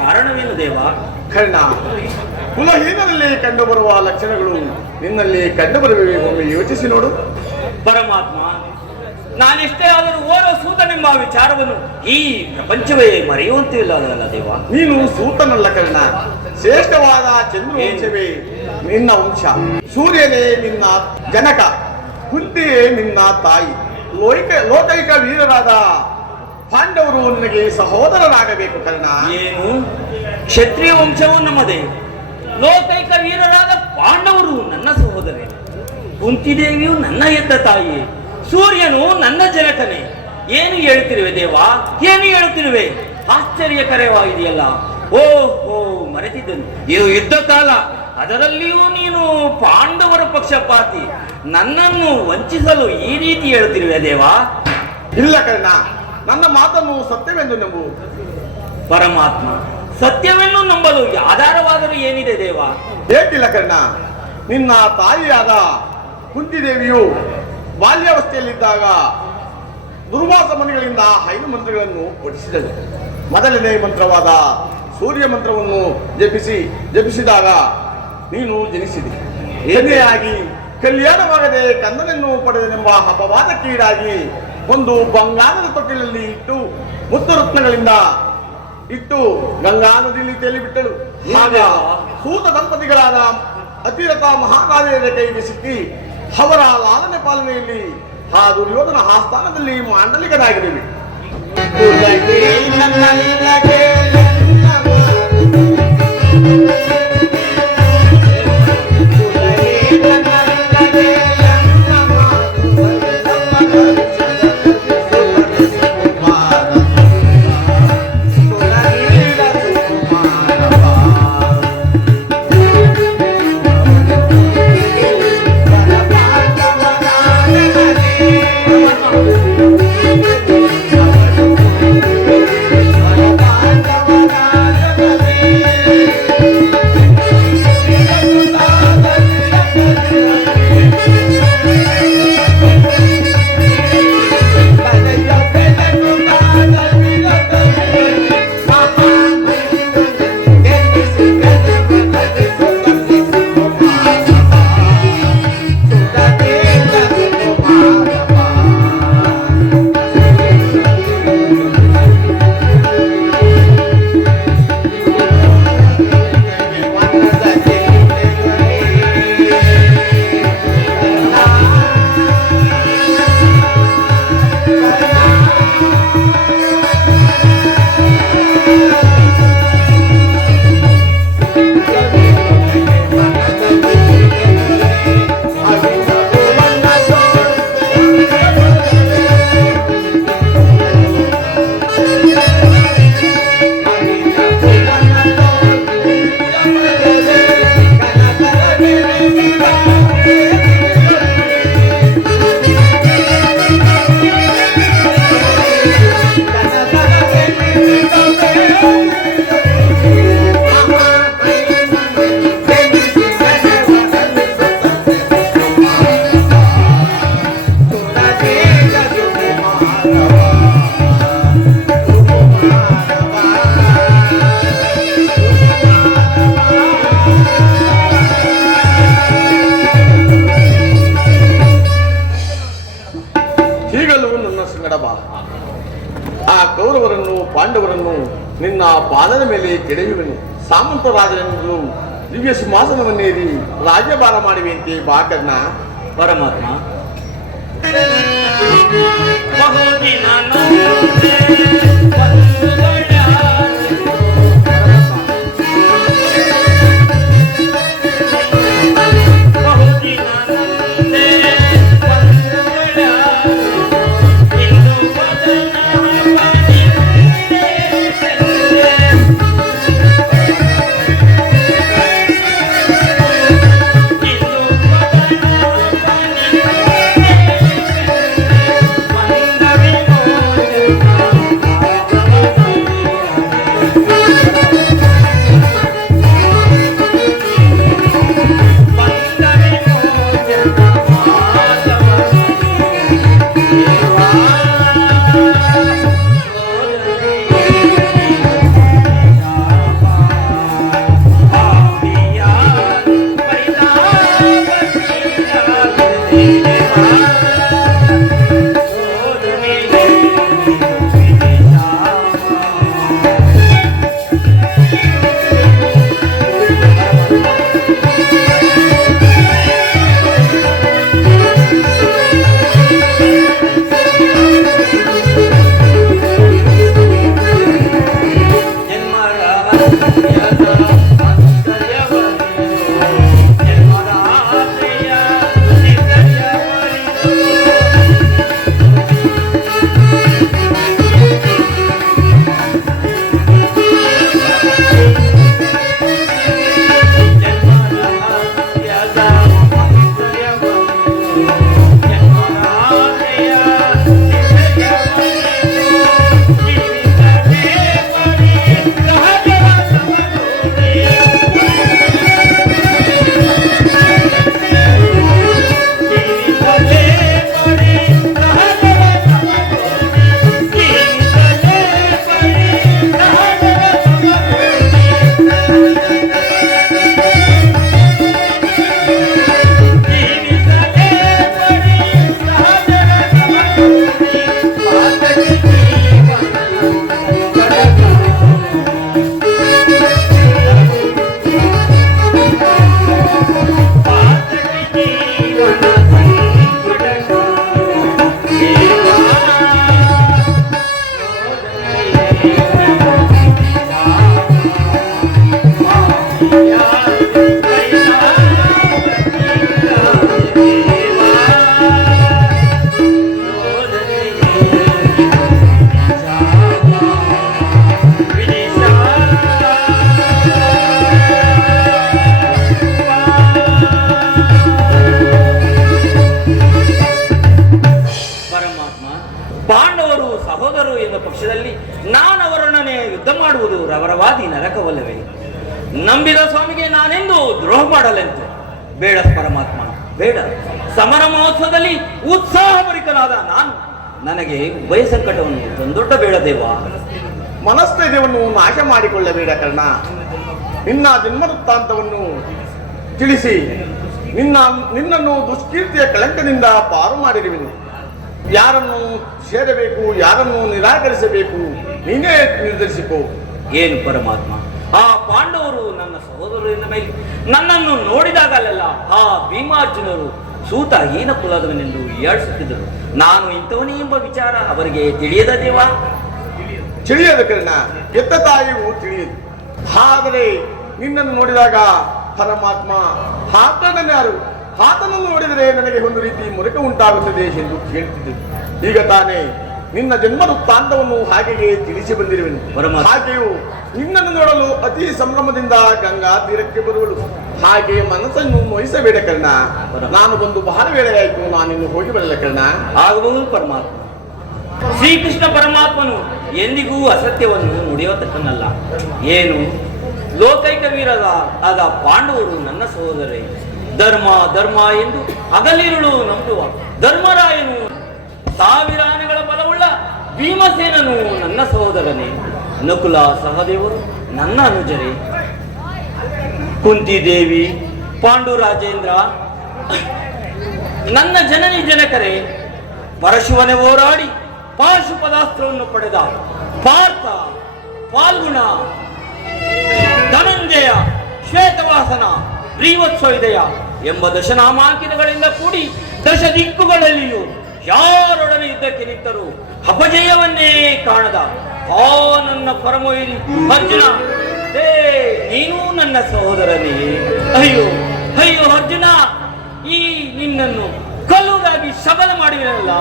ಕಾರಣವೇನು ದೇವ? ಕರ್ಣ, ಕುಲಹೀನದಲ್ಲಿ ಕಂಡುಬರುವ ಲಕ್ಷಣಗಳು ನಿನ್ನಲ್ಲಿ ಕಂಡುಬರುವೆ. ಒಮ್ಮೆ ಯೋಚಿಸಿ ನೋಡು. ಪರಮಾತ್ಮ, ನಾನೆಷ್ಟೇ ಆದರೂ ಓರ್ವ ಸೂತನೆಂಬ ವಿಚಾರವನ್ನು ಈ ಪ್ರಪಂಚವೇ ಮರೆಯುವಂತಿಲ್ಲದಲ್ಲ ದೇವ. ನೀನು ಸೂತನಲ್ಲ ಕರ್ಣ, ಶ್ರೇಷ್ಠವಾದ ಚಂದ್ರವಂಶವೇ ನಿನ್ನ ವಂಶ. ಸೂರ್ಯನೇ ನಿನ್ನ ಜನಕ, ಕುಂತಿಯೇ ನಿನ್ನ ತಾಯಿ. ಲೋಕೈಕ ವೀರರಾದ ಪಾಂಡವರು ನಿನಗೆ ಸಹೋದರರಾಗಬೇಕು ಕರ್ಣ. ಏನು? ಕ್ಷತ್ರಿಯ ವಂಶವು ನಮ್ಮದೇ, ಲೋಕೈಕ ವೀರರಾದ ಪಾಂಡವರು ನನ್ನ ಸಹೋದರೇ, ಕುಂತಿದೇವಿಯು ನನ್ನ ಎದ್ದ ತಾಯಿ, ಸೂರ್ಯನು ನನ್ನ ಜನಕನೇ. ಏನು ಹೇಳುತ್ತಿರುವೆ ದೇವ, ಏನು ಹೇಳುತ್ತಿರುವೆ? ಆಶ್ಚರ್ಯಕರವಾಗಿದೆಯಲ್ಲ. ಓಹೋ, ಮರೆತಿದ್ದನು. ಇದು ಯುದ್ಧ ಕಾಲ, ಅದರಲ್ಲಿಯೂ ನೀನು ಪಾಂಡವರ ಪಕ್ಷಪಾತಿ. ನನ್ನನ್ನು ವಂಚಿಸಲು ಈ ರೀತಿ ಹೇಳುತ್ತಿರುವೆ ದೇವ? ಇಲ್ಲ ಕರ್ಣ, ನನ್ನ ಮಾತನ್ನು ಸತ್ಯವೆಂದು ನಂಬು. ಪರಮಾತ್ಮ, ಸತ್ಯವೆನ್ನು ನಂಬಲು ಆಧಾರವಾದರೂ ಏನಿದೆ ದೇವ? ಏಕಿಲ್ಲ ಕರ್ಣ, ನಿನ್ನ ತಾಯಿಯಾದ ಕುಂತಿದೇವಿಯು ಬಾಲ್ಯಾವಸ್ಥೆಯಲ್ಲಿದ್ದಾಗ ದುರ್ವಾಸ ಮುನಿಗಳಿಂದ 5 ಮಂತ್ರಗಳನ್ನು ಪಠಿಸಿದಳು. ಮೊದಲನೇ ಮಂತ್ರವಾದ ಸೂರ್ಯ ಮಂತ್ರವನ್ನು ಜಪಿಸಿದಾಗ ನೀನು ಜನಿಸಿದೆ. ಏನೆಯಾಗಿ ಕಲ್ಯಾಣವಾಗದೆ ಕಂದನನ್ನು ಪಡೆದನೆಂಬ ಅಪವಾದಕ್ಕೀಡಾಗಿ ಒಂದು ಬಂಗಾರದ ತೊಟ್ಟಿಲಲ್ಲಿ ಇಟ್ಟು ಮುತ್ತರತ್ನಗಳಿಂದ ಇಟ್ಟು ಗಂಗಾ ನದಿಯಲ್ಲಿ ತೇಲಿಬಿಟ್ಟಳು. ಆಗ ಸೂತ ದಂಪತಿಗಳಾದ ಅತಿರಥ ಮಹಾಕಾಲಿಯರ ಕೈಗೆ ಸಿಕ್ಕಿ ಅವರ ಲಾಲನೆ ಪಾಲನೆಯಲ್ಲಿ ಆ ದುರ್ಯೋಧನ ಆಸ್ಥಾನದಲ್ಲಿ ಮಾಂಡಲಿಕನಾಗಿರುವೆ. ಆ ಕೌರವರನ್ನು ಪಾಂಡವರನ್ನು ನಿನ್ನ ಪಾದದ ಮೇಲೆ ಕೆಡವಿವೆನು. ಸಾಮಂತ ರಾಜನೆಂದು ದಿವ್ಯ ಸಿಂಹಾಸನವನ್ನೇರಿ ರಾಜ್ಯಭಾರ ಮಾಡುವಂತೆ ಬಾ ಕರ್ಣ. ಪರಮಾತ್ಮ, ಹೋಗುವೆ. ನಂಬಿದ ಸ್ವಾಮಿಗೆ ನಾನೆಂದು ದ್ರೋಹ ಮಾಡಲೆಂತು? ಬೇಡ ಪರಮಾತ್ಮ, ಬೇಡ. ಸಮರ ಮಹೋತ್ಸವದಲ್ಲಿ ಉತ್ಸಾಹಭರಿತನಾದ ನಾನು ನನಗೆ ಭಯ ಸಂಕಟವನ್ನು ತಂದೊಡ್ಡ ಬೇಡ ದೇವ. ಮನಸ್ಥೈರ್ಯವನ್ನು ನಾಶ ಮಾಡಿಕೊಳ್ಳಬೇಡ ಕರ್ಣ. ನಿನ್ನ ಜನ್ಮ ವೃತ್ತಾಂತವನ್ನು ತಿಳಿಸಿ ನಿನ್ನನ್ನು ದುಷ್ಕೀರ್ತಿಯ ಕಳಂಕದಿಂದ ಪಾರು ಮಾಡಿರುವೆನು. ಯಾರನ್ನು ಸೇರಬೇಕು, ಯಾರನ್ನು ನಿರಾಕರಿಸಬೇಕು ನೀನೇ ನಿರ್ಧರಿಸಿಕೋ. ಏನು ಪರಮಾತ್ಮ, ಆ ಪಾಂಡವರು ನನ್ನ ಸಹೋದರರಿಂದ ಮೇಲೆ ನನ್ನನ್ನು ನೋಡಿದಾಗಲೆಲ್ಲ ಆ ಭೀಮಾರ್ಜುನರು ಸೂತ ಹೀನ ಕುಲದವನೆಂದು ಹೀಯಾಳಿಸುತ್ತಿದ್ದರು. ನಾನು ಇಂಥವನೇ ಎಂಬ ವಿಚಾರ ಅವರಿಗೆ ತಿಳಿಯದ ದೇವ? ತಿಳಿಯದು ಕರ್ಣ, ಎತ್ತ ತಾಯಿಯು ತಿಳಿಯದು. ಆದರೆ ನಿನ್ನನ್ನು ನೋಡಿದಾಗ ಪರಮಾತ್ಮ ಆತನನ್ಯಾರು ಆತನನ್ನು ನೋಡಿದರೆ ನನಗೆ ಒಂದು ರೀತಿ ಮುರುಕ ಉಂಟಾಗುತ್ತದೆ ಎಂದು ಹೇಳ್ತಿದ್ದೆ. ಈಗ ತಾನೇ ನಿನ್ನ ಜನ್ಮ ವೃತ್ತಾಂತವನ್ನು ಹಾಗೆಯೇ ತಿಳಿಸಿ ಬಂದಿರುವೆನು. ಹಾಗೆಯೂ ನಿನ್ನನ್ನು ನೋಡಲು ಅತಿ ಸಂಭ್ರಮದಿಂದ ಗಂಗಾ ತೀರಕ್ಕೆ ಬರುವಳು. ಹಾಗೆ ಮನಸ್ಸನ್ನು ನೋಯಿಸಬೇಡ ಕರ್ಣ. ನಾನು ಬಂದು ಬಹಳ ವೇಳೆಯಾಯಿತು, ನಾನಿನ್ನು ಹೋಗಿ ಬರಲ್ಲ ಕರ್ಣ. ಆಗಬಹುದು ಪರಮಾತ್ಮ. ಶ್ರೀಕೃಷ್ಣ ಪರಮಾತ್ಮನು ಎಂದಿಗೂ ಅಸತ್ಯವನ್ನು ನುಡಿಯತಕ್ಕನಲ್ಲ. ಏನು ಲೋಕೈಕ ವೀರದ ಆದ ಪಾಂಡವರು ನನ್ನ ಸಹೋದರೇ. ಧರ್ಮ ಧರ್ಮ ಎಂದು ಹಗಲಿರುಳು ನಂಬುವ ಧರ್ಮರಾಯನು, ಸಾವಿರ ಆನೆಗಳ ಬಲವುಳ್ಳ ಭೀಮಸೇನನು ನನ್ನ ಸಹೋದರನೇ. ನಕುಲ ಸಹದೇವರು ನನ್ನ ಅನುಜರೇ. ಕುಂತಿದೇವಿ, ಪಾಂಡುರಾಜೇಂದ್ರ ನನ್ನ ಜನನಿ ಜನಕರೇ. ಪರಶುವನೆ ಹೋರಾಡಿ ಪಾಶುಪದಾಸ್ತ್ರವನ್ನು ಪಡೆದ ಪಾರ್ಥ, ಫಾಲ್ಗುಣ, ಧನಂಜಯ, ಶ್ವೇತವಾಸನ, ಪ್ರೀವತ್ಸವಿದಯ ಎಂಬ ದಶನಾಮಾಂಕಿತಗಳಿಂದ ಕೂಡಿ ದಶ ದಿಕ್ಕುಗಳಲ್ಲಿಯೂ ಯಾರೊಡನೆ ಯುದ್ಧಕ್ಕೆ ನಿಂತರೂ ಅಪಜಯವನ್ನೇ ಕಾಣದ ಆ ನನ್ನ ಪರಮವೈರಿ ಅರ್ಜುನ, ನೀನು ನನ್ನ ಸಹೋದರನೇ. ಅಯ್ಯೋ ಅಯ್ಯೋ ಅರ್ಜುನ, ಈ ನಿನ್ನನ್ನು ಕೊಲ್ಲುವುದಾಗಿ ಶಪಥ ಮಾಡಿರಲ್ಲ.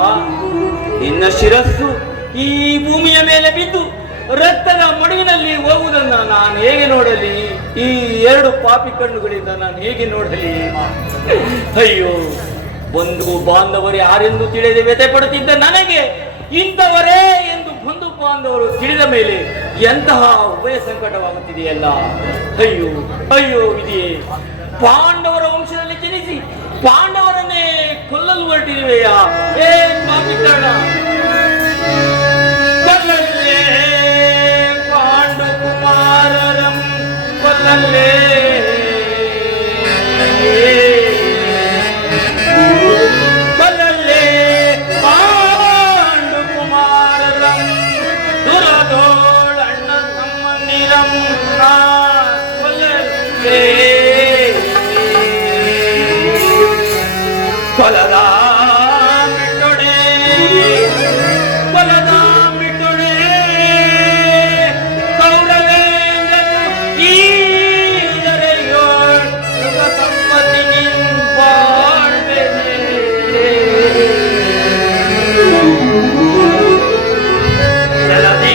ನಿನ್ನ ಶಿರಸ್ಸು ಈ ಭೂಮಿಯ ಮೇಲೆ ಬಿದ್ದು ರಕ್ತದ ಮಡುವಿನಲ್ಲಿ ಹೋಗುವುದನ್ನು ನಾನು ಹೇಗೆ ನೋಡಲಿ? ಈ ಎರಡು ಪಾಪಿ ಕಣ್ಣುಗಳಿಂದ ನಾನು ಹೇಗೆ ನೋಡಲಿ? ಅಯ್ಯೋ, ಬಂಧು ಬಾಂಧವರು ಯಾರೆಂದು ತಿಳಿದು ವ್ಯಥೆ ಪಡುತ್ತಿದ್ದ ನನಗೆ ಇಂಥವರೇ ಎಂದು ಬಂಧು ಬಾಂಧವರು ತಿಳಿದ ಮೇಲೆ ಎಂತಹ ಉಭಯ ಸಂಕಟವಾಗುತ್ತಿದೆಯಲ್ಲ. ಅಯ್ಯೋ ಅಯ್ಯೋ ವಿಧಿಯೇ, ಪಾಂಡವರ ವಂಶದಲ್ಲಿ ಜನಿಸಿ ಪಾಂಡವರನ್ನೇ ಕೊಲ್ಲಲು ಹೊರಟಿರುವೆಯಾ? ಏ ಪಾಪಿ ಕರ್ಣ, ಪಾಂಡು ಕುಮಾರರಂ ಕೊಲ್ಲಲೇ. ಕೊಲದ ಬಿಟ್ಟೊಡೆ ಕೊಲದ ಬಿಟ್ಟೊಡೆ ಕೌರವೇಂದ್ರನು ಈದರೆಯೋ ಸಂಪತ್ತಿ ನಿಂಪಾಡ್ಬೇನೆ. ಚಲದಿ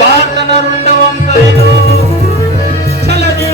ಪಾತನ ರುಂಡವಂ ಕರೆದು ಚಲದಿ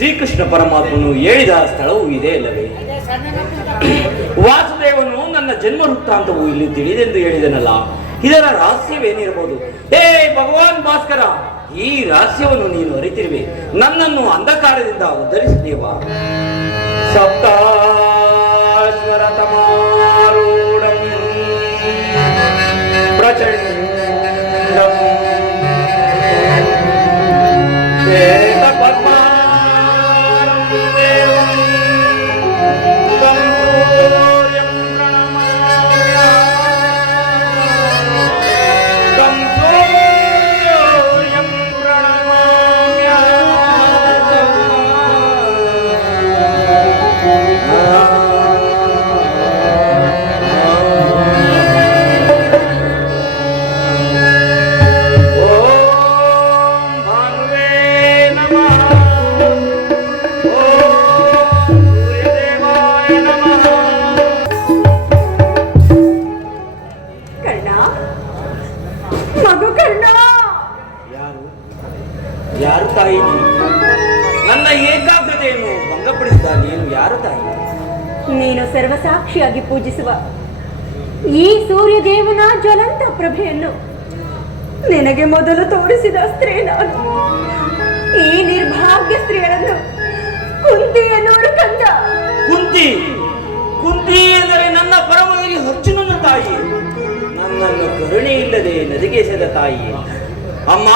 ಶ್ರೀಕೃಷ್ಣ ಪರಮಾತ್ಮನು ಹೇಳಿದ ಸ್ಥಳವೂ ಇದೆ ಅಲ್ಲವೇ? ವಾಸುದೇವನು ನನ್ನ ಜನ್ಮ ವೃತ್ತಾಂತವು ಇಲ್ಲಿ ತಿಳಿದೆಂದು ಹೇಳಿದನಲ್ಲ, ಇದರ ರಹಸ್ಯವೇನಿರಬಹುದು? ಹೇ ಭಗವಾನ್ ಭಾಸ್ಕರ, ಈ ರಹಸ್ಯವನ್ನು ನೀನು ಅರಿತಿರುವೆ. ನನ್ನನ್ನು ಅಂಧಕಾರದಿಂದ ಉದ್ಧರಿಸಿದೇವಾ. ಸಪ್ತಾಶ್ವರ ತಮಾರೂಢಂ ಪ್ರಚಂಡಂ ಶ್ವೇತ ಪದ್ಮಾನಂ ದೇವಂ ತಂ ಸೂರ್ಯಂ ಪ್ರಣಮಾಮ್ಯ ತಂ ಸೂರ್ಯಂ ಪ್ರಣಮಾಮ್ಯ. ಓಂ ಭಾನುವೇ ನಮಃ. ಓಂ ಸೂರ್ಯದೇವಾಯ ನಮಃ. ಕರ್ಣ, ಮಗು ಕರ್ಣ. ಯಾರು ಯಾರು ತಾಯಿ ನೀನು? ನನ್ನ ಏಕಾಗ್ರತೆಯನ್ನು ಭಂಗಪಡಿಸಿದ ನೀನು ಯಾರು ತಾಯಿ? ನೀನು ಸರ್ವಸಾಕ್ಷಿಯಾಗಿ ಪೂಜಿಸುವ ಈ ಸೂರ್ಯದೇವನ ಜ್ವಲಂತ ಪ್ರಭೆಯನ್ನು ನಿನಗೆ ಮೊದಲು ತೋರಿಸಿದ ಸ್ತ್ರೀ ನಾನು. ಈ ನಿರ್ಭಾಗ್ಯ ಸ್ತ್ರೀಯರನ್ನು ಕುಂತಿ ಎನ್ನುವರು ಕಂದ. ಕುಂತಿ ಕುಂತಿ ಎಂದರೆ ನನ್ನ ಪರಮಗಿರಿ ಅರ್ಜುನನ ತಾಯಿ, ನನ್ನನ್ನು ಕರುಣೆ ಇಲ್ಲದೆ ನದಿಗೆಸೆದ ತಾಯಿ. ಅಮ್ಮ,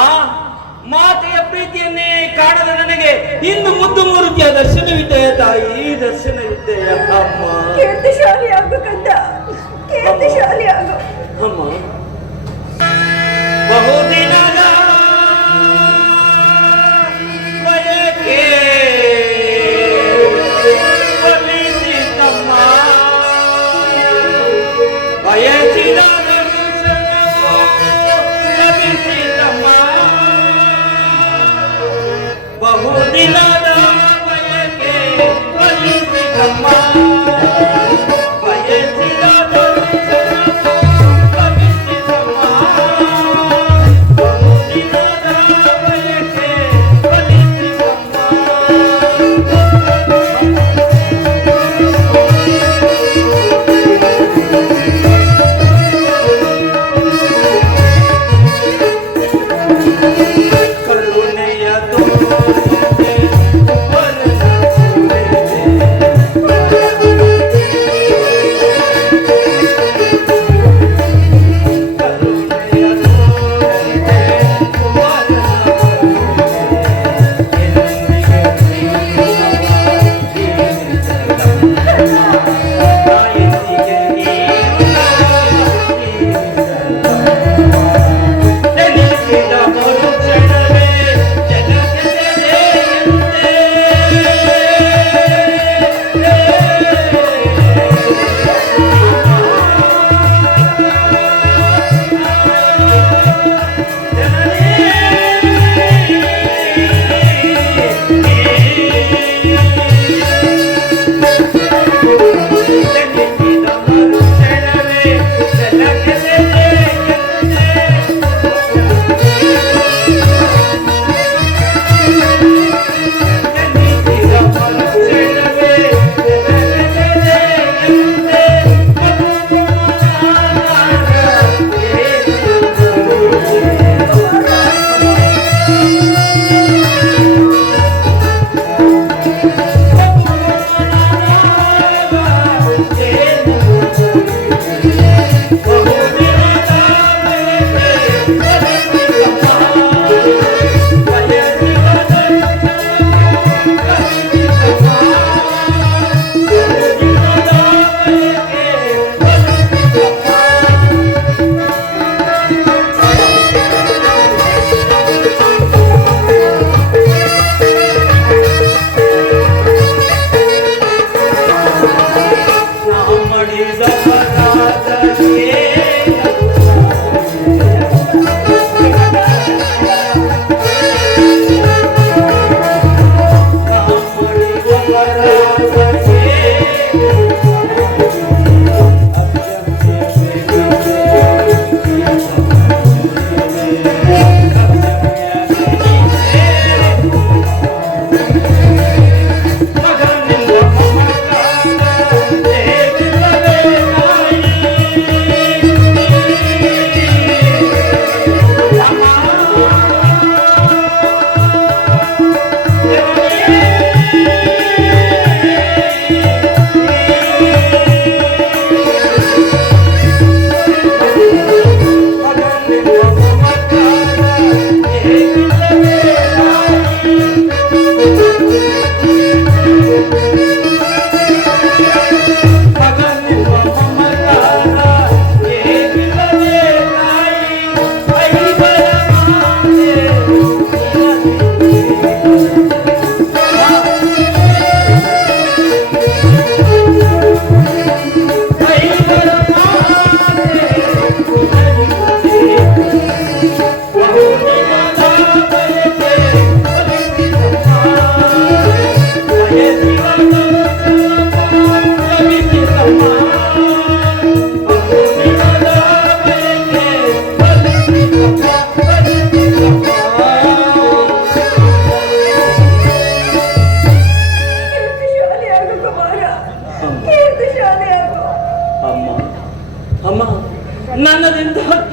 ಮಾತೆಯ ಪ್ರೀತಿಯನ್ನೇ ಕಾಣದ ನನಗೆ ಇಂದು ಮುದ್ದು ಮೂರುತಿಯ ದರ್ಶನವಿದ್ದೆಯ ತಾಯಿ, ದರ್ಶನವಿದ್ದೆಯ ಅಮ್ಮ. ಕೀರ್ತಿಶಾಲಿ ಆಗು ಕಂದ, ಕೀರ್ತಿಶಾಲಿ ಆಗು. ಅಮ್ಮ, ಬಹುದಿನದ ಬಯಕೆ ಫಲಿಸಿತಮ್ಮ, ಬಯಸಿದ ದರ್ಶನವು ಲಭಿಸಿತಮ್ಮ. ಬಹುದಿನದ ಬಯಕೆ ಫಲಿಸಿತಮ್ಮ, ಬಯಸಿದ ದರ್ಶನವು ಲಭಿಸಿತಮ್ಮ.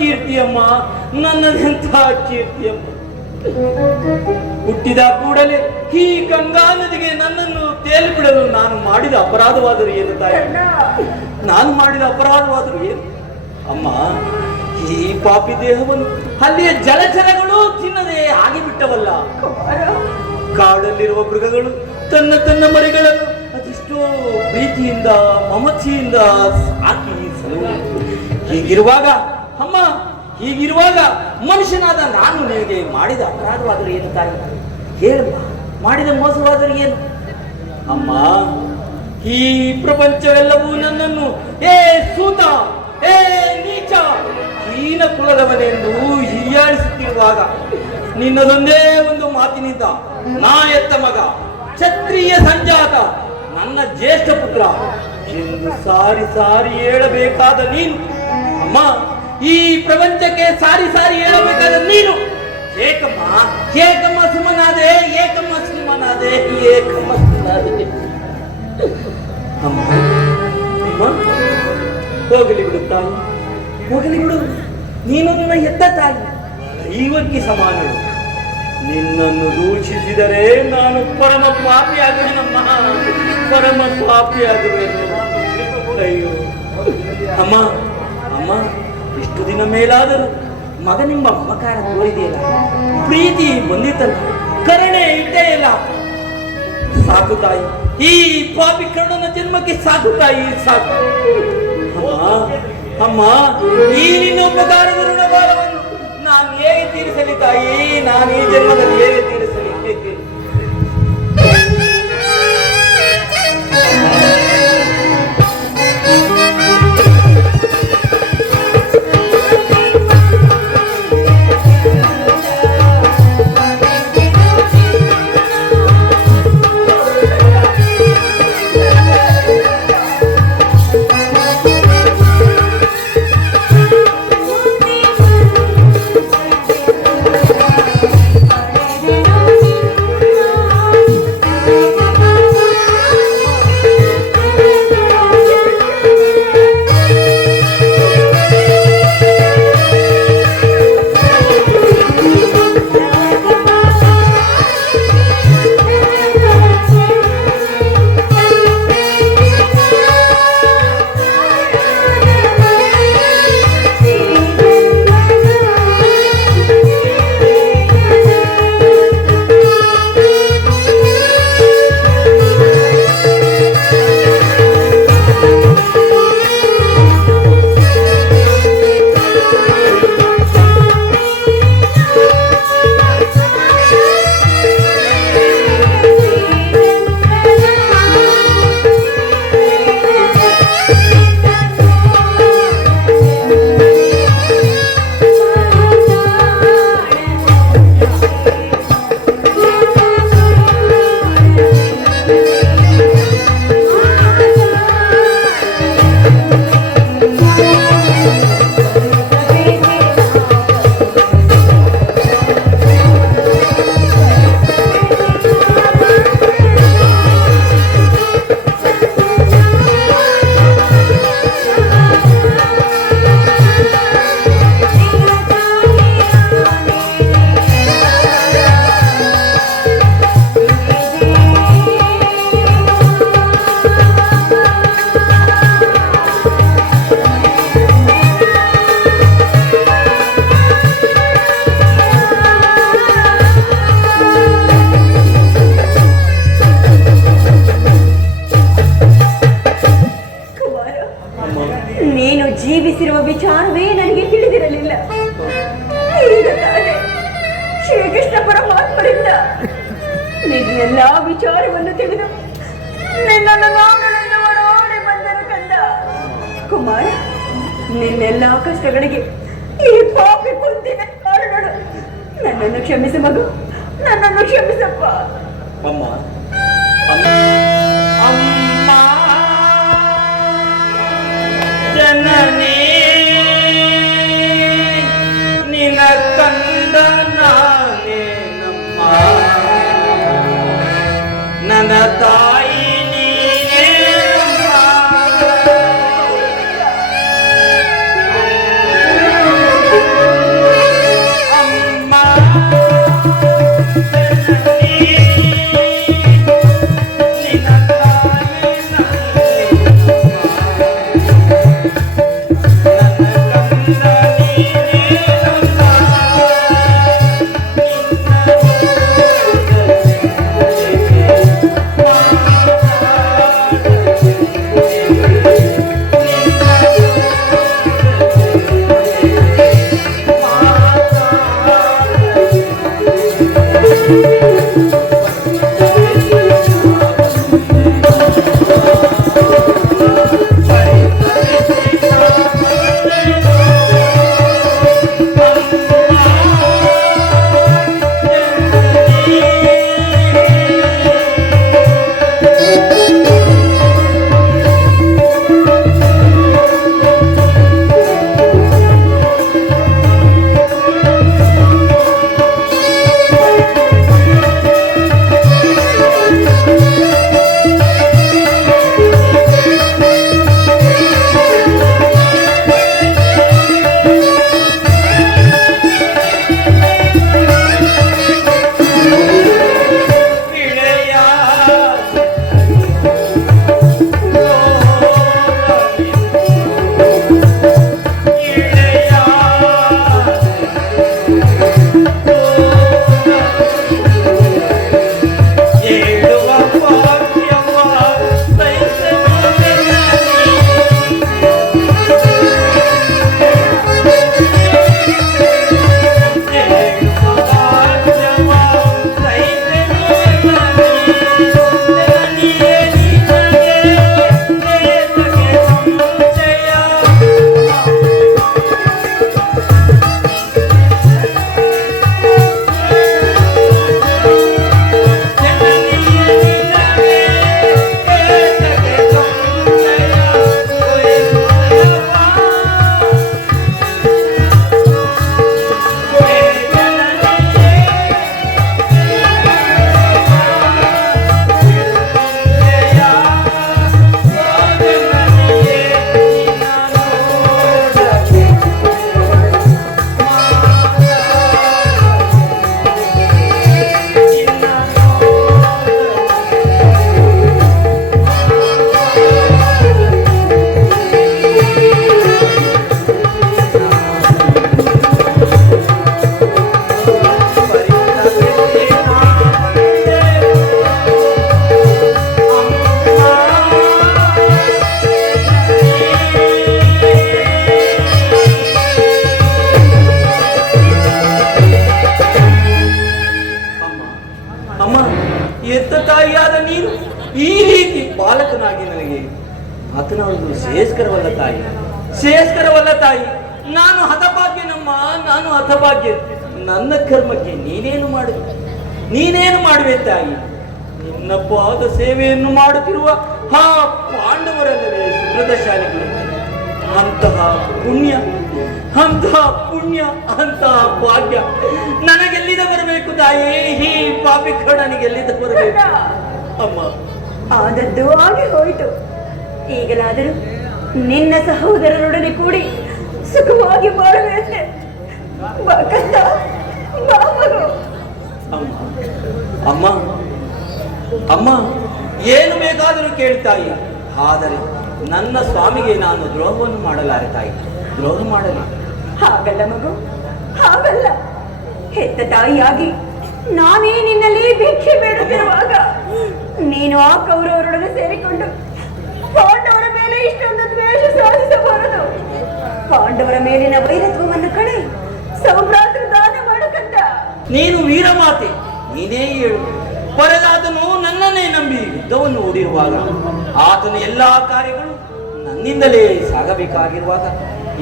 ಕೀರ್ತಿಯಮ್ಮ, ನನ್ನದೆಂಥ ಕೀರ್ತಿಯಮ್ಮ. ಹುಟ್ಟಿದ ಕೂಡಲೇ ಈ ಗಂಗಾ ನದಿಗೆ ನನ್ನನ್ನು ತೇಲಿಬಿಡಲು ನಾನು ಮಾಡಿದ ಅಪರಾಧವಾದರೂ ಏನು ತಾಯಿ? ನಾನು ಮಾಡಿದ ಅಪರಾಧವಾದರೂ ಏನು ಅಮ್ಮ? ಈ ಪಾಪಿ ದೇಹವನ್ನು ಅಲ್ಲಿಯ ಜಲಚರಗಳು ತಿನ್ನದೆ ಆಗಿಬಿಟ್ಟವಲ್ಲ. ಕಾಡಲ್ಲಿರುವ ಮೃಗಗಳು ತನ್ನ ತನ್ನ ಮರಿಗಳನ್ನು ಅದೆಷ್ಟೋ ಪ್ರೀತಿಯಿಂದ ಮಮತೆಯಿಂದ ಸಾಕಿ ಹೀಗಿರುವಾಗ ಅಮ್ಮ, ಹೀಗಿರುವಾಗ ಮನುಷ್ಯನಾದ ನಾನು ನಿನಗೆ ಮಾಡಿದ ಅಪರಾಧವಾದರೂ ಏನು ತಾಯಿ? ಹೇಳಮ್ಮ, ಮಾಡಿದ ಮೋಸವಾದರೂ ಏನು ಅಮ್ಮ? ಈ ಪ್ರಪಂಚವೆಲ್ಲವೂ ನನ್ನನ್ನು ಏ ಸೂತ, ಏ ನೀಚ, ಹೀನ ಕುಲದವನೆಂದು ಹೀಯಾಳಿಸುತ್ತಿರುವಾಗ ನಿನ್ನದೊಂದೇ ಒಂದು ಮಾತಿನಿಂದ ನಾ ಎತ್ತ ಮಗ, ಕ್ಷತ್ರಿಯ ಸಂಜಾತ, ನನ್ನ ಜ್ಯೇಷ್ಠ ಪುತ್ರ ಎಂದು ಸಾರಿ ಸಾರಿ ಹೇಳಬೇಕಾದ ನೀನು ಅಮ್ಮ, ಈ ಪ್ರಪಂಚಕ್ಕೆ ಸಾರಿ ಸಾರಿ ಹೇಳಬೇಕಾದ ನೀನು ಏಕಮ್ಮ, ಏಕಮ್ಮ ಸುಮನಾದೆ, ಏಕಮ್ಮ ಸುಮನಾದೆ, ಏಕಮ್ಮ ಸುಮನಾದೆ. ಅಮ್ಮ ಅಮ್ಮ, ಹೋಗಲಿ ಬಿಡು ತಾಯಿ, ಹೋಗಲಿ ಬಿಡು. ನೀನು ನನ್ನ ಎತ್ತ ತಾಯಿ, ದೈವಕ್ಕೆ ಸಮಾನಳು. ನಿನ್ನನ್ನು ದೂಷಿಸಿದರೆ ನಾನು ಪರಮ ಪಾಪಿಯಾಗುವೆನಮ್ಮ, ಪರಮ ಪಾಪಿಯಾಗುವೆನು. ಅಯ್ಯೋ ಅಮ್ಮ ಅಮ್ಮ, ಇಷ್ಟು ದಿನ ಮೇಲಾದರೂ ಮಗನಿಂಬ ಮಮಕಾರ ತೋರಿದೆಯಲ್ಲ, ಪ್ರೀತಿ ಬಂದಿತ್ತಲ್ಲ, ಕರುಣೆ ಇದ್ದೇ ಇಲ್ಲ. ಸಾಕು ತಾಯಿ, ಈ ಪಾಪಿ ಕರ್ಣನ ಜನ್ಮಕ್ಕೆ ಸಾಕು ತಾಯಿ, ಸಾಕು. ಅಮ್ಮ ಅಮ್ಮ, ಈ ನಿನ್ನ ಉಪಕಾರದ ಋಣಭಾರವನ್ನು ನಾನು ಹೇಗೆ ತೀರಿಸಲಿ ತಾಯಿ? ನಾನು ಈ ಜನ್ಮದಲ್ಲಿ ಹೇಗೆ ತೀರಿಸಲಿ? ಜೀವಿಸಿರುವ ವಿಚಾರವೇ ನನಗೆ ತಿಳಿದಿರಲಿಲ್ಲ. ಈಗ ತಾನೇ ಶ್ರೀಕೃಷ್ಣ ಪರಮಾತ್ಮರಿಂದ ನಿನ್ನೆಲ್ಲಾ ವಿಚಾರವನ್ನು ತಿಳಿದು ನಿನ್ನನ್ನು ನೋಡಲೆಂದು ಓಡೋಡಿ ಬಂದರು ಕಂದ. ಕುಮಾರ, ನಿನ್ನೆಲ್ಲಾ ಕಷ್ಟಗಳಿಗೆ ಈ ಪಾಪಿ ಕುಂತಿನ ಕಾರಣಗಳು. ನನ್ನನ್ನು ಕ್ಷಮಿಸು ಮಗು, ನನ್ನನ್ನು ಕ್ಷಮಿಸಪ್ಪ. ಅಮ್ಮ ಅಮ್ಮ ಜನನೇ ನಿನ ಕಂದ ನಾನೇ ನಮ್ಮ ನನ್ನ ತಾಯಿ ನೀನೇ ಅಮ್ಮ. ತಾಯಿಯಾದ ನೀನು ಈ ರೀತಿ ಬಾಲಕನಾಗಿ ನನಗೆ ಮಾತನಾಡುವುದು ಶ್ರೇಯಸ್ಕರವಲ್ಲ ತಾಯಿ, ಶ್ರೇಯಸ್ಕರವಲ್ಲ ತಾಯಿ. ನಾನು ಹತಭಾಗ್ಯನಮ್ಮ, ನಾನು ಹತಭಾಗ್ಯ. ನನ್ನ ಕರ್ಮಕ್ಕೆ ನೀನೇನು ಮಾಡುವೆ, ನೀನೇನು ಮಾಡುವೆ ತಾಯಿ? ನಿನ್ನ ಪಾದ ಸೇವೆಯನ್ನು ಮಾಡುತ್ತಿರುವ ಆ ಪಾಂಡವರಲ್ಲವೇ ಸುಕೃತಶಾಲಿಗಳು. ಅಂತಹ ಪುಣ್ಯ, ಅಂತಹ ಪುಣ್ಯ, ಅಂತಹ ಭಾಗ್ಯ ನನಗೆಲ್ಲಿದ ಬರಬೇಕು ತಾಯಿ? ಈ ಪಾಪಿ ಕಣ್ಣನಿಗೆಲ್ಲಿದ ಬರಬೇಕು ಅಮ್ಮ? ಆದದ್ದು ಆಗಿ ಹೋಯಿತು. ಈಗಲಾದರೂ ನಿನ್ನ ಸಹೋದರರೊಡನೆ ಕೂಡಿ ಸುಖವಾಗಿ ಬಾಳುವಂತೆ ಬಾ ಕಂದ, ಬಾ ಮಗು. ಅಮ್ಮ ಅಮ್ಮ ಅಮ್ಮ, ಏನು ಬೇಕಾದರೂ ಕೇಳ್ತಾಯಿ, ಆದರೆ ನನ್ನ ಸ್ವಾಮಿಗೆ ನಾನು ದ್ರೋಹವನ್ನು ಮಾಡಲಾರೆ ತಾಯಿ, ದ್ರೋಹ ಮಾಡಲಿ. ಹಾಗಲ್ಲ ಮಗು, ಹಾಗಲ್ಲ. ಹೆತ್ತ ತಾಯಿಯಾಗಿ ನಾನೇ ನಿನ್ನಲ್ಲಿ ಭಿಕ್ಷೆ ಬೇಡುತ್ತಿರುವಾಗ ನೀನು ಆ ಕೌರವರೊಡನೆ ಸೇರಿಕೊಂಡು ಪಾಂಡವರ ಮೇಲೆ ಇಷ್ಟೊಂದು ದ್ವೇಷ ಸಾಧಿಸಬಾರದು. ಪಾಂಡವರ ಮೇಲಿನ ವೈರತ್ವವನ್ನು ಕಡೆ ಸೌಭ್ರಾತೃ ದಾನ ಮಾಡಕಂತ. ನೀನು ವೀರಮಾತೆ, ನೀನೇ ಹೇಳು. ಪರದಾತನು ನನ್ನನ್ನೇ ನಂಬಿ ಯುದ್ಧವನ್ನು ಹೂಡಿರುವಾಗ, ಆತನ ಎಲ್ಲಾ ಕಾರ್ಯಗಳು ನನ್ನಿಂದಲೇ ಸಾಗಬೇಕಾಗಿರುವಾಗ,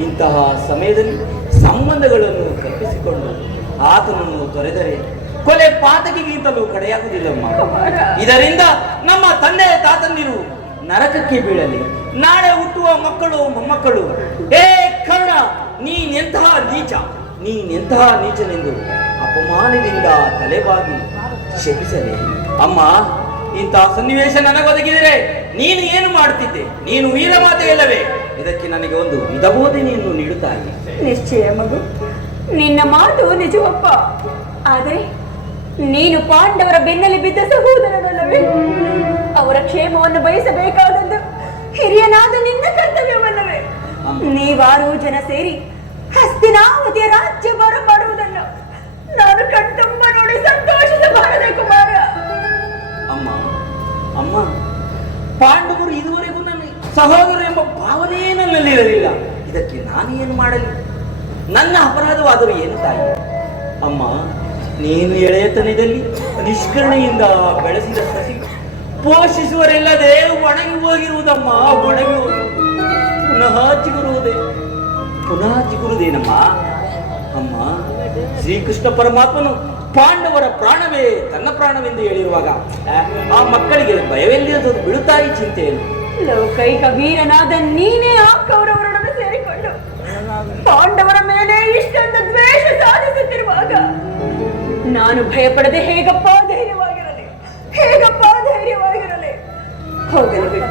ಇಂತಹ ಸಮಯದಲ್ಲಿ ಸಂಬಂಧಗಳನ್ನು ಕಲ್ಪಿಸಿಕೊಂಡು ಆತನನ್ನು ತೊರೆದರೆ ಕೊಲೆ ಪಾತಕಿಗಿಂತಲೂ ಕಡೆಯಾಗುವುದಿಲ್ಲಮ್ಮ. ಇದರಿಂದ ನಮ್ಮ ತಂದೆ ತಾತಂದಿರು ನರಕಕ್ಕೆ ಬೀಳಲಿ, ನಾಳೆ ಹುಟ್ಟುವ ಮಕ್ಕಳು ಮೊಮ್ಮಕ್ಕಳು ಏ ಕರ್ಣ, ನೀನೆಂತಹ ನೀಚ, ನೀನೆಂತಹ ನೀಚನೆಂದು ಅಪಮಾನದಿಂದ ತಲೆಬಾಗಿ ಶಪಿಸಲಿ. ಅಮ್ಮ, ಇಂತಹ ಸನ್ನಿವೇಶ ನನಗೊದಗಿದರೆ ನೀನು ಏನು ಮಾಡುತ್ತಿದ್ದೆ? ನೀನು ವೀರಮಾತೆಯಲ್ಲವೇ? ಇದಕ್ಕೆ ನನಗೆ ಒಂದು ವಿಧಬೋಧನೆಯನ್ನು ನೀಡುತ್ತಾಯಿ. ನಿಶ್ಚಯ ಮಗು, ನಿನ್ನ ಮಾತು ನಿಜವಪ್ಪ. ಆದರೆ ನೀನು ಪಾಂಡವರ ಬೆನ್ನಲ್ಲಿ ಬಿದ್ದ ಸಹೋದರನಲ್ಲವೇ? ಅವರ ಕ್ಷೇಮವನ್ನು ಬಯಸಬೇಕಾದದ್ದು ಹಿರಿಯನಾದ ನಿನ್ನ ಕರ್ತವ್ಯವಲ್ಲವೇ? ನೀವಾರು ಜನ ಸೇರಿ ಹಸ್ತಿನಾವತಿಯ ರಾಜ್ಯಭಾರ ಮಾಡುವುದನ್ನು ನಾನು ಕಣ್ತುಂಬ ನೋಡಿ ಸಂತೋಷಿಸಬಾರದೆ ಕುಮಾರ. ಅಮ್ಮ ಅಮ್ಮ, ಪಾಂಡವರು ಇದುವರೆಗೂ ನನ್ನ ಸಹೋದರ ಎಂಬ ಭಾವನೆಯೇ ನನ್ನಲ್ಲಿರಲಿಲ್ಲ. ಇದಕ್ಕೆ ನಾನು ಏನು ಮಾಡಲಿ? ನನ್ನ ಅಪರಾಧವಾದರೂ ಏನು ತಾಯಿ? ಅಮ್ಮ, ನೀನು ಎಳೆಯತನದಲ್ಲಿ ನಿಷ್ಕರಣೆಯಿಂದ ಬೆಳೆಸಿದ ಸಸಿ ಪೋಷಿಸುವರೆಲ್ಲದೆ ಒಣಗಿ ಹೋಗಿರುವುದಮ್ಮ, ಒಣಗಿ ಹೋಗಿ ಪುನಃ ಚಿಗುರುವುದೇ, ಪುನಃ ಚಿಗುರುವುದೇನಮ್ಮ. ಅಮ್ಮ, ಶ್ರೀಕೃಷ್ಣ ಪರಮಾತ್ಮನು ಪಾಂಡವರ ಪ್ರಾಣವೇ ತನ್ನ ಪ್ರಾಣವೆಂದು ಹೇಳಿರುವಾಗ ಆ ಮಕ್ಕಳಿಗೆ ಭಯವೆಲ್ಲಿಯದು ಬಿಡುತ್ತಾಯಿ ಚಿಂತೆಯನ್ನು? ಲೋಕೈಕ ವೀರನಾದ ನೀನೇ ಆ ಕೌರವರೊಡನೆ ಸೇರಿಕೊಂಡು ಪಾಂಡವರ ಮೇಲೆ ಇಷ್ಟೊಂದು ದ್ವೇಷ ಸಾಧಿಸುತ್ತಿರುವಾಗ ನಾನು ಭಯಪಡದೆ ಹೇಗಪ್ಪ ಧೈರ್ಯವಾಗಿರಲಿ, ಹೇಗಪ್ಪ ಧೈರ್ಯವಾಗಿರಲಿ? ಹೋಗಲಿ ಬಿಡು,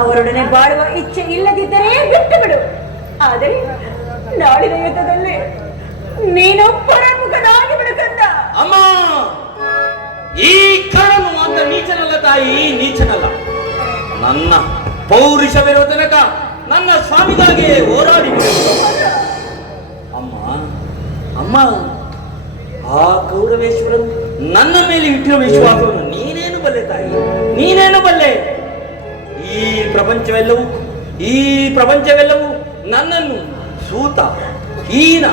ಅವರೊಡನೆ ಬಾಳುವ ಇಚ್ಛೆ ಇಲ್ಲದಿದ್ದರೆ ಬಿಟ್ಟು ಬಿಡು. ಆದರೆ ನಾಡಿನ ಯುದ್ಧದಲ್ಲಿ ನೀನು ಪರಮುಖನಾಗಿ ಬಿಡುಕಂದ. ಅಮ್ಮ, ಈ ಕಣನು ಅಂತ ನೀಚನಲ್ಲ ತಾಯಿ, ನೀಚನಲ್ಲ. ನನ್ನ ಪೌರುಷವಿರುವ ತನಕ ನನ್ನ ಸ್ವಾಮಿಗಾಗಿ ಹೋರಾಡಿ ಅಮ್ಮ. ಅಮ್ಮ, ಆ ಕೌರವೇಶ್ವರನು ನನ್ನ ಮೇಲೆ ಇಟ್ಟಿರುವ ವಿಶ್ವಾಸವನ್ನು ನೀನೇನು ಬಲ್ಲೆ ತಾಯಿ, ನೀನೇನು ಬಲ್ಲೆ? ಈ ಪ್ರಪಂಚವೆಲ್ಲವೂ ನನ್ನನ್ನು ಸೂತ ಹೀನ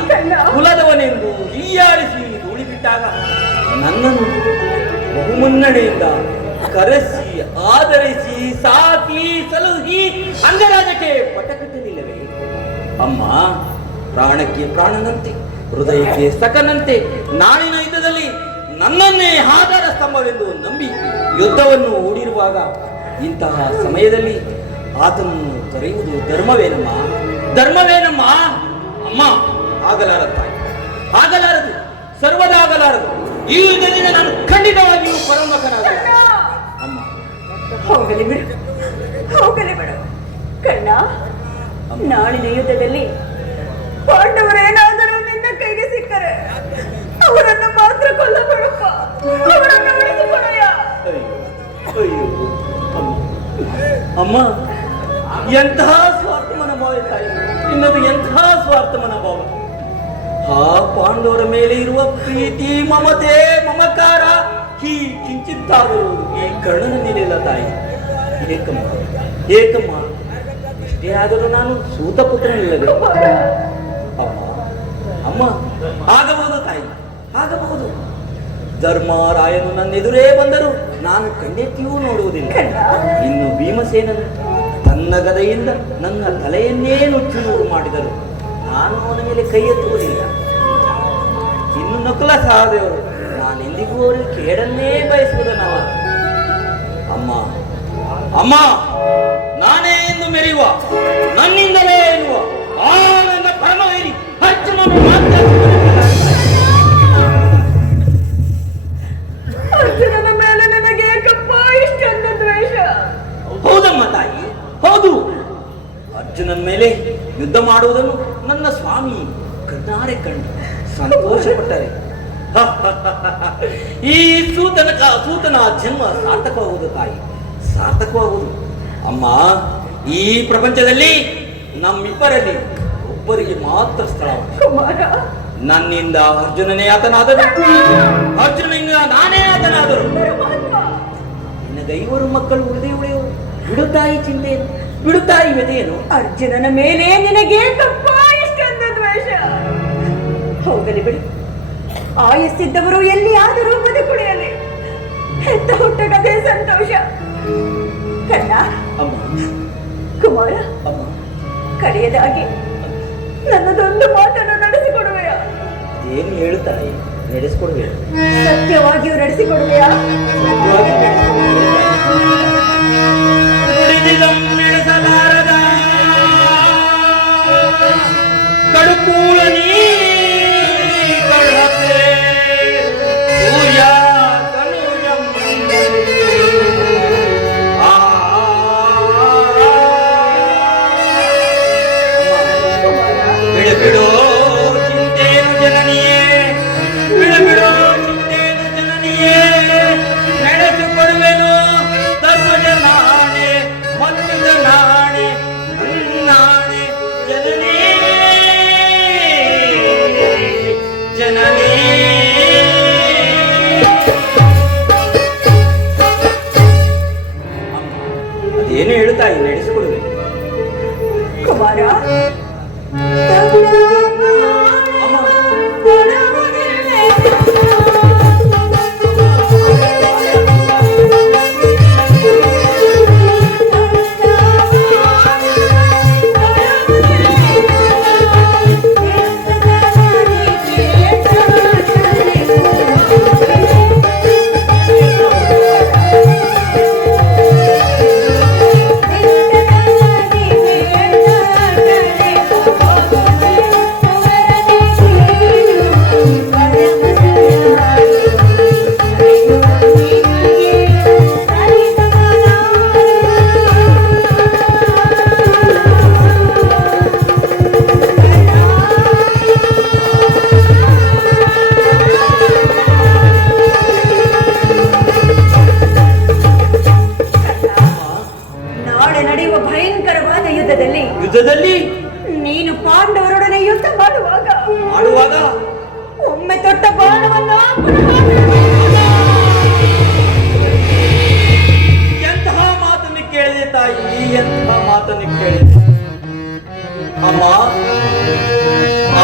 ಕುಲದವನೆಂದು ಹೀಯಾಳಿಸಿ ಧೂಳಿಬಿಟ್ಟಾಗ ನನ್ನನ್ನು ಬಹುಮನ್ನಣೆಯಿಂದ ಕರೆಸಿ ಆದರಿಸಿ ಸಾಕಿ ಸಲುಹಿ ಅಂಗರಾಜಕ್ಕೆ ಪಟಕಟ್ಟಲಿಲ್ಲವೇ? ಅಮ್ಮ, ಪ್ರಾಣಕ್ಕೆ ಪ್ರಾಣನಂತೆ, ಹೃದಯಕ್ಕೆ ಸಕನಂತೆ ನಾಳಿನ ಯುದ್ಧದಲ್ಲಿ ನನ್ನನ್ನೇ ಆಧಾರ ಸ್ತಂಭವೆಂದು ನಂಬಿ ಯುದ್ಧವನ್ನು ಹೂಡಿರುವಾಗ ಇಂತಹ ಸಮಯದಲ್ಲಿ ಆತನನ್ನು ತೊರೆಯುವುದು ಧರ್ಮವೇನಮ್ಮ? ಧರ್ಮವೇನಮ್ಮ? ಅಮ್ಮ, ಆಗಲಾರದು ತಾಯಿ, ಆಗಲಾರದು, ಸರ್ವದಾ ಆಗಲಾರದು. ಈ ಯುದ್ಧದಿಂದ ನಾನು ಖಂಡಿತವಾಗಿಯೂ ಪರಮಖನಾಗಲ್ಲ. ಅಮ್ಮ, ಹೋಗಲಿ ಬಿಡು, ಹೋಗಲಿ ಬಿಡು ಕಣ್ಣ. ನಾಳಿನ ಯುದ್ಧದಲ್ಲಿ ಪಾಂಡವರೇನಾದರೂ ನಿನ್ನ ಕೈಗೆ ಸಿಕ್ಕರೆ ಅವರನ್ನು ಮಾತ್ರ ಕೊಲ್ಲಬೇಡಪ್ಪ, ಅವರನ್ನು ಉಳಿಸಿಕೊಡಯ್ಯ. ಅಯ್ಯೋ ಅಮ್ಮ, ಎಂತಹ ಸ್ವಾರ್ಥ ಮನೋಭಾವ ತಾಯಿ, ಇನ್ನದು ಎಂತಹ ಸ್ವಾರ್ಥ ಮನೋಭಾವ. ಆ ಪಾಂಡವರ ಮೇಲೆ ಇರುವ ಪ್ರೀತಿ, ಮಮತೆ, ಮಮಕಾರ ಈ ಕಿಂಚಿತ್ತಾದರೂ ಈ ಕರ್ಣನ ಮೇಲಿಲ್ಲ ತಾಯಿ. ಏಕಮ್ಮ, ಏಕಮ್ಮ, ಇಷ್ಟೇ ಆದರೂ ನಾನು ಸೂತ ಪುತ್ರನಿಲ್ಲದೆ. ಅಮ್ಮ, ಅಮ್ಮ, ಆಗಬಹುದು ತಾಯಿ, ಆಗಬಹುದು. ಧರ್ಮರಾಯನು ನನ್ನೆದುರೇ ಬಂದರು ನಾನು ಕಣ್ಣೆತ್ತಿಯೂ ನೋಡುವುದಿಲ್ಲ. ಇನ್ನು ಭೀಮಸೇನನು ತನ್ನ ಗದೆಯಿಂದ ನನ್ನ ತಲೆಯನ್ನೇ ನುಚ್ಚುನೂರು ಮಾಡಿದರು, ನಾನು ಅವನ ಮೇಲೆ ಕೈ ಎತ್ತುವುದಿಲ್ಲ. ಇನ್ನು ನಕುಲ ಸಹದೇವರು ನಾನೆಂದಿಗೂ ಅವರಿಗೆ ಕೇಡನ್ನೇ ಬಯಸುವುದು ನಾವ. ಅಮ್ಮ ಅಮ್ಮ, ನಾನೇ ಎಂದು ಮೆರೆಯುವ, ನನ್ನಿಂದಲೇ ಎನ್ನುವ ಆ ನನ್ನ ಪರಮವೈರಿ ಅರ್ಜುನನು ಅರ್ಜುನನ ಮೇಲೆ ನನಗೆ ಏಕಪ್ಪ ಇಷ್ಟೊಂದು ದ್ವೇಷ? ಹೌದಮ್ಮ ತಾಯಿ, ಹೌದು. ಅರ್ಜುನನ ಮೇಲೆ ಯುದ್ಧ ಮಾಡುವುದನ್ನು ನನ್ನ ಸ್ವಾಮಿ ಕಣ್ಣಾರೆ ಕಂಡು ಸಂತೋಷಪಟ್ಟರೆ ಈ ಸೂತನ ಜನ್ಮ ಸಾರ್ಥಕವಾಗುವುದು ತಾಯಿ, ಸಾರ್ಥಕವಾಗುವುದು. ಅಮ್ಮ, ಈ ಪ್ರಪಂಚದಲ್ಲಿ ನಮ್ಮಿಬ್ಬರಲ್ಲಿ ಒಬ್ಬರಿಗೆ ಮಾತ್ರ ಸ್ಥಳ. ಕುಮಾರ, ನನ್ನಿಂದ ಅರ್ಜುನನೇ ಆತನಾದರು, ಅರ್ಜುನನಿಂದ ನಾನೇ ಆತನಾದರು. ನಿನಗೆ 5 ಮಕ್ಕಳು ಉಳಿಯುವರು. ಬಿಡುತ್ತಾಯಿ ಚಿಂತೆಯನ್ನು, ಬಿಡುತ್ತಾಯಿ ವ್ಯತೆಯನ್ನು. ಅರ್ಜುನನ ಮೇಲೆ ನಿನಗೆ ತಪ್ಪ ಇಷ್ಟೊಂದು ದ್ವೇಷ? ಹೋಗಲಿ ಬಿಡು, ಆಯಸ್ಸಿದ್ದವರು ಎಲ್ಲಿಯಾದರೂ ಬದುಕುಳಿಯಲಿ, ಹೆತ್ತ ಹುಟ್ಟಗದೇ ಸಂತೋಷ. ಕಣ್ಣ, ಅಮ್ಮ, ಕುಮಾರ, ಅಮ್ಮ, ಕಡೆಯದಾಗಿ ನನ್ನದೊಂದು ಮಾತನ್ನು ನಡೆಸಿಕೊಡುವೆಯಾ? ಏನು ಹೇಳುತ್ತಾಯಿ? ನಡೆಸಿಕೊಡುವೆ. ಸತ್ಯವಾಗಿಯೂ ನಡೆಸಿಕೊಡುವೆಯಾ? ನಡೆಸಲಾರದ ಕಡುಕೂಲ ನೀ ಕಳಪೆ ಸೂರ್ಯ ತನುಜಂ ಬಿಡು ಚಿಂತೇನು ಜನನಿಯೇ, ಬಿಡು ಚಿಂತೇನು ಜನನಿಯೇ, ನಡೆಸಿಕೊಡುವೆನು ಧರ್ಮಜ ನಾಣೆ ಮತ್ತದ ನಾಣೆ ನಾಣೆ ಜನನೇ ಜನನೇ. ಅದೇನು ಹೇಳ್ತಾಯಿ? ನಡೆಸಿಕೊಡುವೆ. ಕುಮಾರ, ಯುದ್ಧದಲ್ಲಿ ನೀನು ಪಾಂಡವರೊಡನೆ ಯುದ್ಧ ಮಾಡುವಾಗ ಒಮ್ಮೆ ತೊಟ್ಟ ಬಾಣವನ್ನು ಎಂತಹ ಮಾತನ್ನು ಕೇಳಿದೆ ತಾಯಿ, ಎಂತಹ ಮಾತನ್ನು ಕೇಳಿದೆ. ಅಮ್ಮ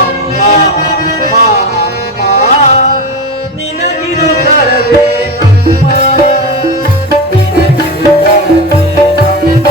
ಅಮ್ಮ ಅಮ್ಮ ಅಮ್ಮ, ನಿನಗಿದು ಕರವೇ ಅಮ್ಮ, ನಿನಗಿದು ಕರವೇ ಅಮ್ಮ.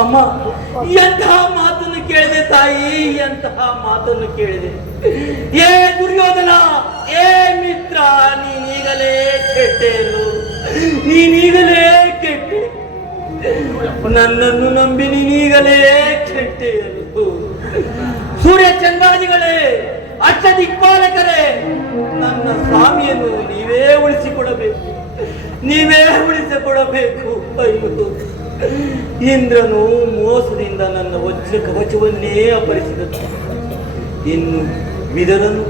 ಅಮ್ಮ, ಎಂತಹ ಮಾತನ್ನು ಕೇಳಿದೆ ತಾಯಿ, ಎಂತಹ ಮಾತನ್ನು ಕೇಳಿದೆ. ಏ ದುರ್ಯೋಧನ, ಏ ಮಿತ್ರ, ನೀನೀಗಲೇ ಕೆಟ್ಟೆನು, ನೀನೀಗಲೇ ಕೆಟ್ಟೆ. ನನ್ನನ್ನು ನಂಬಿ ನೀನೀಗಲೇ ಕೆಟ್ಟೆಯಲು. ಸೂರ್ಯ ಚಂದ್ರಾದಿಗಳೇ, ಅಷ್ಟದಿಕ್ಪಾಲಕರೇ, ನನ್ನ ಸ್ವಾಮಿಯನ್ನು ನೀವೇ ಉಳಿಸಿಕೊಡಬೇಕು, ನೀವೇ ಉಳಿಸಿಕೊಡಬೇಕು. ಅಯ್ಯೋ, ಇಂದ್ರನು ಮೋಸದಿಂದ ನನ್ನ ವಜ್ರ ಕವಚವನ್ನೇ ಅಪಹರಿಸಿದನು. ಇನ್ನು ವಿದರನು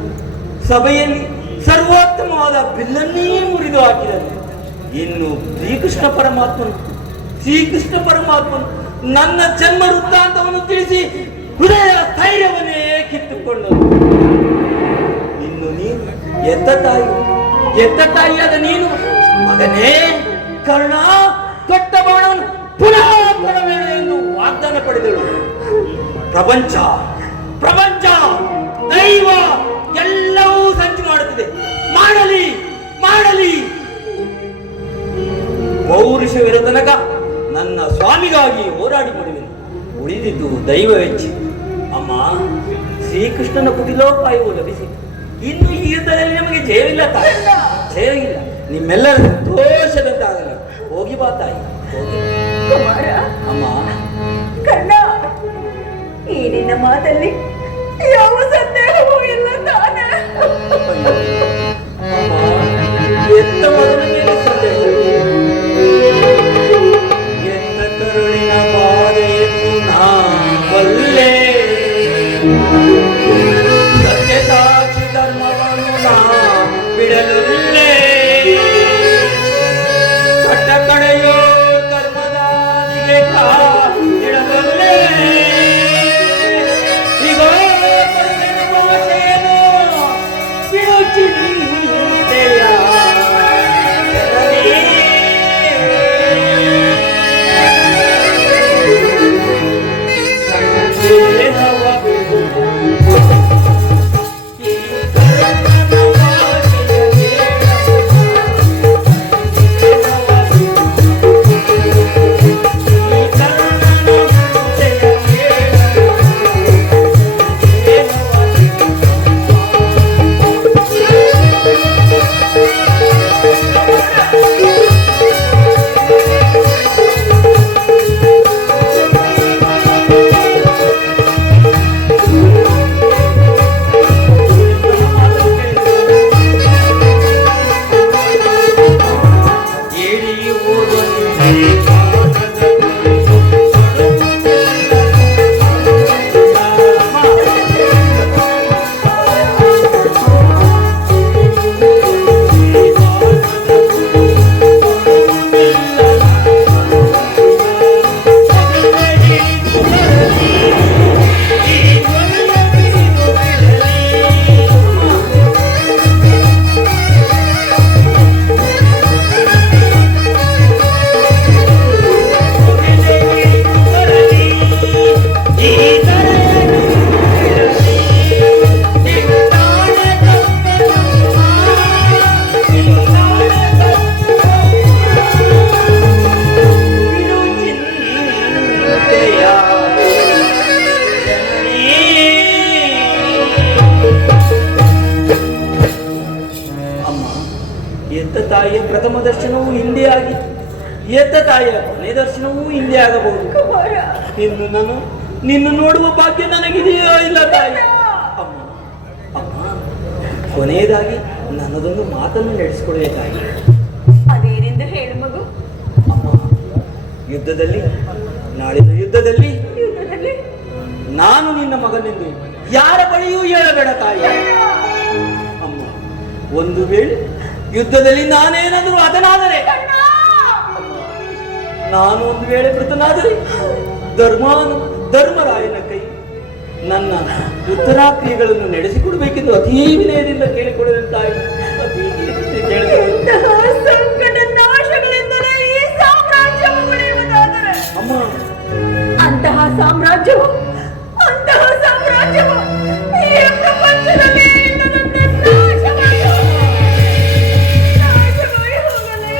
ಸಭೆಯಲ್ಲಿ ಸರ್ವೋತ್ತಮವಾದ ಬಿಲ್ಲನ್ನೇ ಮುರಿದು ಹಾಕಿದನು. ಇನ್ನು ಶ್ರೀಕೃಷ್ಣ ಪರಮಾತ್ಮನು ನನ್ನ ಜನ್ಮ ವೃತ್ತಾಂತವನ್ನು ತಿಳಿಸಿ ಹೃದಯ ಸ್ಥೈರ್ಯವನ್ನೇ ಕಿತ್ತುಕೊಂಡನು. ಇನ್ನು ನೀನು ಎತ್ತ ತಾಯಿಯಾದ ನೀನು, ಮಗನೇ ಕರ್ಣ, ಕೊಟ್ಟ ಬಾಣವನ್ನು ಪುನಃ ಕೊಡಬೇಡ ಎಂದು ವಾಗ್ದಾನ ಪಡೆದಳು. ಪ್ರಪಂಚ ದೈವ ಎಲ್ಲವೂ ಸಂಚು ಮಾಡುತ್ತಿದೆ. ಮಾಡಲಿ ಪೌರುಷವಿರ ತನಕ ನನ್ನ ಸ್ವಾಮಿಗಾಗಿ ಹೋರಾಡಿ ಮಾಡುವೆನು. ಉಳಿದಿದ್ದು ದೈವ ವೆಚ್ಚ. ಅಮ್ಮ, ಶ್ರೀಕೃಷ್ಣನ ಕುಟಿಲೋಪಾಯವು ಲಭಿಸಿತು. ಇನ್ನು ಈ ಯುದ್ಧದಲ್ಲಿ ನಮಗೆ ಜಯವಿಲ್ಲ ತಾಯಿ, ಜಯವಿಲ್ಲ. ನಿಮ್ಮೆಲ್ಲರ ಸಂತೋಷದಂತಾಗಲಿ. ಹೋಗಿ ಬಾ ತಾಯಿ, ಹೋಗಿ. ಅಮ್ಮ, ಕರ್ಣ, ಈ ನಿನ್ನ ಮಾತಲ್ಲಿ ಯಾವ ಸಂದೇಹವೂ ಇಲ್ಲ ತಾನೆ? ಅಮ್ಮ, ಎತ್ತ ಮೊದಲು ಮೇಲೆ ಸಂದೇಹ, ಎತ್ತ ಕರುಳಿನ ಬಾಧೆಯನ್ನು ನಾ ಬಲ್ಲೆ, ಸತ್ಯ ಸಾಕ್ಷಿ ಧರ್ಮವನ್ನು ನಾ ಬಿಡಲುಲ್ಲೇ, ಕಟ್ಟ ಕಡೆಯೋ ಕರ್ಮದಾದಿಗೆ ಇಡಲುಲ್ಲೇ. ಈಗ ಕರುಳಿನ ಭಾಷೆಯನ್ನು ಬಿಡು ಚಿಂತೆಯ ತಾಯಿಯ ಪ್ರಥಮ ದರ್ಶನವೂ ಹಿಂದೆ ಆಗಿ, ಎದ್ದ ತಾಯಿಯ ಕೊನೆ ದರ್ಶನವೂ ಹಿಂದೆ ಆಗಬಹುದು. ಇನ್ನು ನಾನು ನಿನ್ನ ನೋಡುವ ಭಾಗ್ಯ ನನಗಿದೆಯೋ ಇಲ್ಲ ತಾಯಿ? ಅಮ್ಮ, ಅಮ್ಮ, ಕೊನೆಯದಾಗಿ ನನ್ನದೊಂದು ಮಾತನ್ನು ನಡೆಸಿಕೊಳ್ಳುವೆ ತಾಯಿ. ಅದೇನೆಂದು ಹೇಳು ಮಗು. ಅಮ್ಮ, ನಾಳಿನ ಯುದ್ಧದಲ್ಲಿ ನಾನು ನಿನ್ನ ಮಗನೆಂದು ಯಾರ ಬಳಿಯೂ ಹೇಳಬೇಡ ತಾಯಿ. ಅಮ್ಮ, ಒಂದು ವೇಳೆ ಯುದ್ಧದಲ್ಲಿ ನಾನೇನಾದರೂ ಹತನಾದರೆ, ನಾನು ಒಂದು ವೇಳೆ ಮೃತನಾದರೆ ಧರ್ಮರಾಯನ ಕೈ ನನ್ನ ಉತ್ತರಾಕ್ರಿಯೆಗಳನ್ನು ನಡೆಸಿಕೊಡಬೇಕೆಂದು ಅತೀ ವಿನಯದಿಂದ ಕೇಳಿಕೊಳ್ಳುವ ತಾಯಿ. ಸಂಕಟ ನಾಶಗಳಿಂದಲೇ ಈ ಸಾಮ್ರಾಜ್ಯವು ಉಳಿಯುವುದಾದರೆ, ಅಮ್ಮ, ಅಂತಹ ಸಾಮ್ರಾಜ್ಯವು ಈ ಪ್ರಪಂಚದಲ್ಲಿ ನಾಶವಾಗಿ ಹೋಗಲೇ.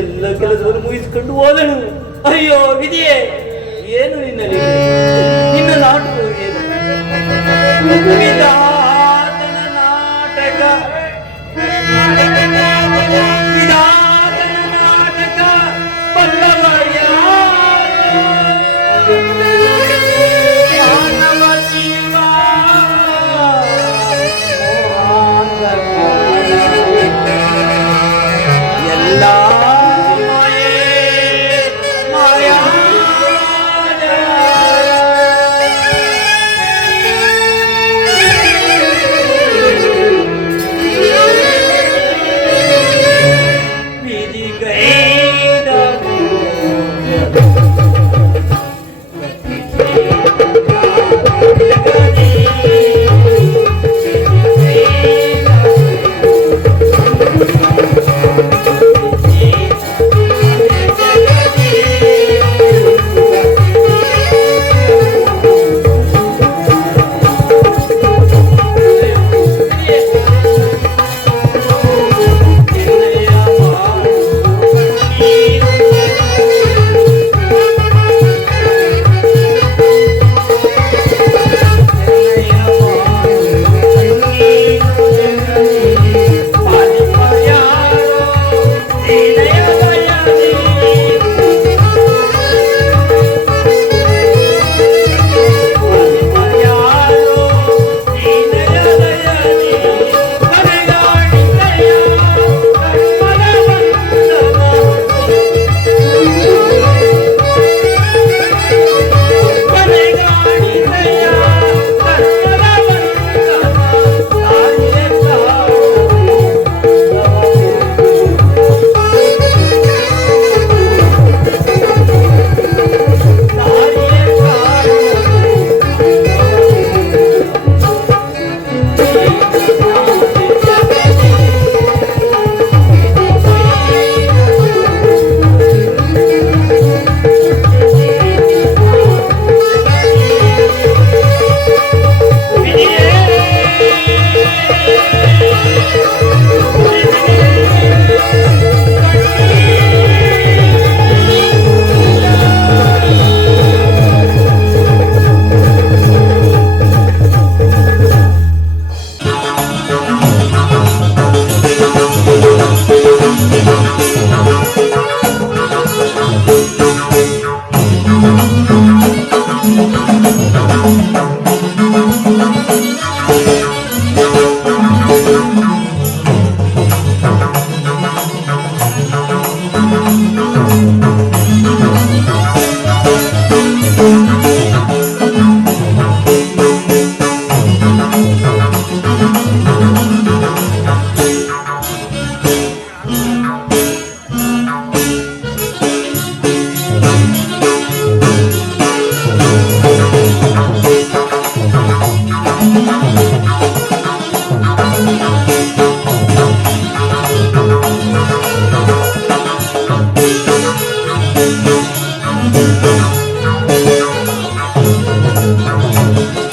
ಎಲ್ಲ ಕೆಲಸವನ್ನು ಮುಗಿಸಿಕೊಂಡು ಹೋದಳು. ಅಯ್ಯೋ ವಿಧಿಯೇ, ಏನು ನಿನ್ನ ಲೀಲೆ? ನಿನ್ನ ನಾಟಕ ಏನು? ವಿಧಾತನ ನಾಟಕ, ವಿಧಾತನ ನಾಟಕ ಪಲ್ಲವ ಮಾನವ ಜೀವ ಎಲ್ಲ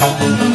ಧನ್ಯವಾದಗಳು